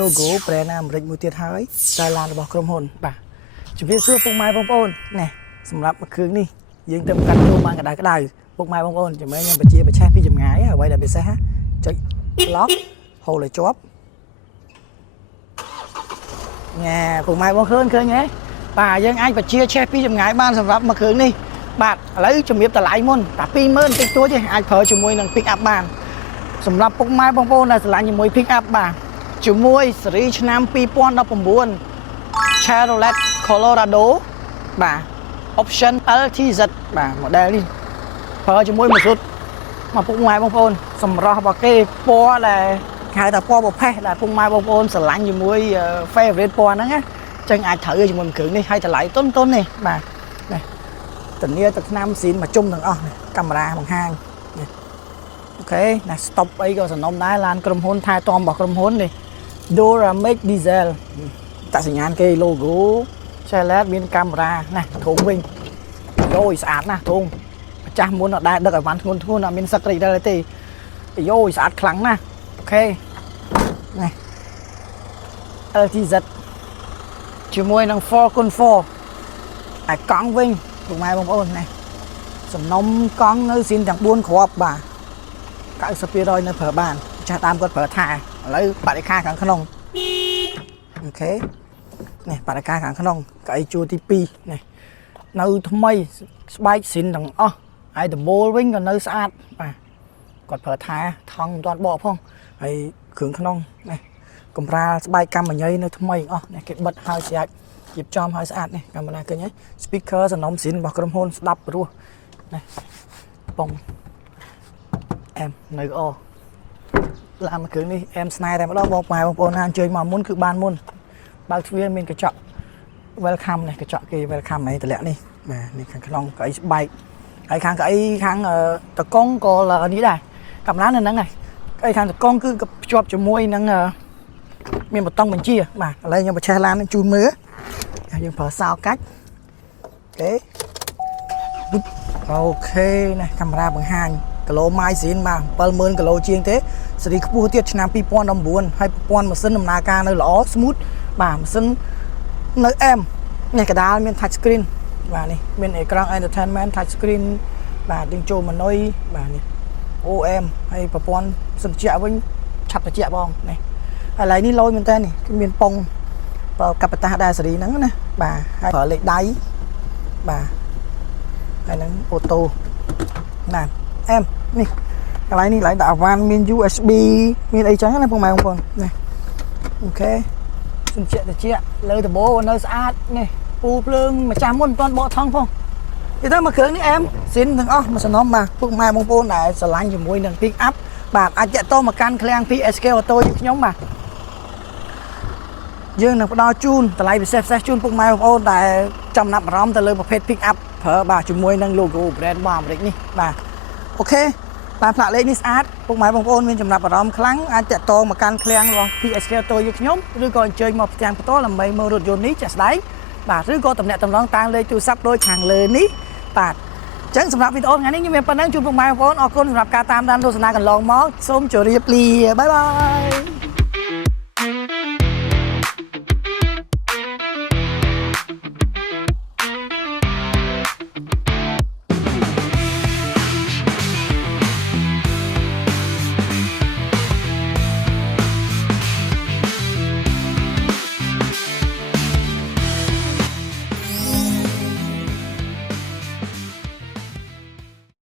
logo ប្រែណាអាមេរិកមួយទៀតហើយតែឡានរបស់ក្រុមហ៊ុនបាទជំរាបសួរពុកម៉ែបងប្អូនណែសម្រាប់មួយគ្រឿងនេះយើងទៅកាន់ចូលបានក្តៅពុកម៉ែបងប្អូនចាំមើលខ្ញុំបញ្ជាប្រឆេះពីចម្ងាយអ្វីដែលពិសេសចុច lock ហូរឲ្យជាប់ញ៉ែពុកម៉ែបងឃើញទេបាទយើងអាចបញ្ជាឆេះពីចម្ងាយបានសម្រាប់មួយគ្រឿងនេះបាទឥឡូវជំរាបតម្លៃមុនតែ 20000 តិចតួចទេអាចប្រើជាមួយនឹង pick up បានសម្រាប់ពុកម៉ែបងប្អូនដែលស្រឡាញ់ជាមួយ pick up បាទជាមួយស៊េរីឆ្នាំ2019 Chevrolet Colorado បាទ option LTZ បាទ model នេះប្រើជាមួយមួយសុទ្ធមកពុកម៉ែបងប្អូនសម្រស់របស់គេពណ៌ដែលគេហៅថាពណ៌ប្រផេះដែលពុកម៉ែបងប្អូនស្រឡាញ់ជាមួយ favorite ពណ៌ហ្នឹងណាចឹងអាចត្រូវជាមួយមួយគ្រឿងនេះឲ្យតម្លៃតុននេះបាទនេះធានាទឹកថ្នាំស៊ីនមកជុំទាំងអស់កាមេរ៉ាបង្ហាញអូខេណា stop អីក៏សំណុំដែរឡានក្រុមហ៊ុនថែទាំរបស់ក្រុមហ៊ុននេះ Duramax Diesel តាសញ្ញាណគេ logo Chevrolet មានកាមេរ៉ាណាធុងវិញយោស្អាតណាស់ធុងម្ចាស់មុនអត់ដែរដឹកឲ្យបានធ្ងន់អត់មានសឹករីដែរទេយោស្អាតខ្លាំងណាស់អូខេនេះ LTZ ជាមួយនឹង 4x4 ហើយកង់វិញពុកម៉ែបងប្អូនណាសំណុំកង់នៅស៊ីនទាំង4គ្រាប់បាទ 90% នៅប្រើបានចាស់ដើមគាត់ប្រើថាឥឡូវបរិការខាងក្នុងអូខេនេះបរិការខាងក្នុងកៅអីជួរទី2នេះនៅថ្មីស្បែកស៊ីនទាំងអស់ហើយដបូលវិញក៏នៅស្អាតបាទគាត់ប្រើថាថង់មិនទាន់បកផងហើយគ្រឿងក្នុងនេះកំរាលស្បែកកម្មញ្ញនៅថ្មីអស់នេះគេបិទហើយស្អាតរៀបចំហើយស្អាតនេះកាមេរ៉ាឃើញហើយ speaker សំណុំស៊ីនរបស់ក្រុមហ៊ុនស្ដាប់ព្រោះនេះប៉ុងអែមនៅល្អឡានមួយគ្រឿងនេះអែមស្នែតែម្ដងបងប្អូនណាអញ្ជើញមកមុនគឺបានមុនបើកទ្វារមានកញ្ចក់ welcome នេះកញ្ចក់គេ welcome នេះតម្លាក់នេះបាទនេះខាងក្នុងកៅអីស្បែកហើយខាងកៅអីខាងតកង់ក៏នេះដែរកាមេរ៉ានៅហ្នឹងហើយកៅអីខាងតកង់គឺភ្ជាប់ជាមួយនឹងមានប៊ូតុងបញ្ជាបាទឥឡូវខ្ញុំបញ្ឆេះឡាននឹងជូនមើលយើងប្រើសោកាច់អូខេនេះកាមេរ៉ាបង្ហាញគីឡូម៉ាយស៊ីនបាទ 70000 គីឡូជាងទេស៊េរីខ្ពស់ទៀតឆ្នាំ2019ហើយប្រព័ន្ធម៉ាស៊ីនដំណើរការនៅល្អ smooth បាទម៉ាស៊ីននៅអែមនេះកដាលមាន touch screen បាទនេះមានអេក្រង់ entertainment touch screen បាទយើងចូលម៉ានុយបាទនេះ OM ហើយប្រព័ន្ធសន្តិភាពវិញឆាប់ត្រជាក់បងនេះឥឡូវនេះលយមែនតើនេះគឺមានប៉ុងបើកាប់តាស់ដែរស៊េរីហ្នឹងណាបាទហើយប្រើលេខដៃបាទហើយនឹងអូតូណាអែមនេះកន្លែងនេះឡើងដាក់អាវ៉ាន់មាន USB មានអីចឹងណាពុកម៉ែបងប្អូននេះអូខេសន្តិភាពលើដបូនៅស្អាតនេះពូភ្លើងម្ចាស់មុនមិនទាន់បកថងផងនិយាយទៅមកគ្រឿងនេះអែមស៊ីនទាំងអស់មួយសំណុំបាទពុកម៉ែបងប្អូនដែលស្រឡាញ់ជាមួយនឹង pick up បាទអាចតាក់ទងមកកាន់ឃ្លាំង PSK Auto យើងខ្ញុំបាទយើងនឹងផ្ដល់ជូនតម្លៃពិសេសជូនពុកម៉ែបងប្អូនដែលចំណាប់អារម្មណ៍ទៅលើប្រភេទ pick up ប្រើបាទជាមួយនឹង logo brand របស់អាមេរិកនេះបាទអូខេបាទផ្លាកលេខនេះស្អាតពុកម៉ែបងប្អូនមានចំណាប់អារម្មណ៍ខ្លាំងអាចតាក់ទងមកកាន់ឃ្លាំងរបស់ PSK Auto យើងខ្ញុំឬក៏អញ្ជើញមកផ្ទាំងផ្ទាល់ដើម្បីមើលរថយន្តនេះចាក់ស្ដែងបាទឬក៏តំណាក់តំណងតាមលេខទូរស័ព្ទដូចខាងលើនេះបាទអញ្ចឹងសម្រាប់វីដេអូថ្ងៃនេះខ្ញុំមានប៉ុណ្ណឹងជូនពុកម៉ែបងប្អូនអរគុណសម្រាប់ការតាមដានទស្សនាកន្លងមកសូមជម្រាបលាបាយបាយ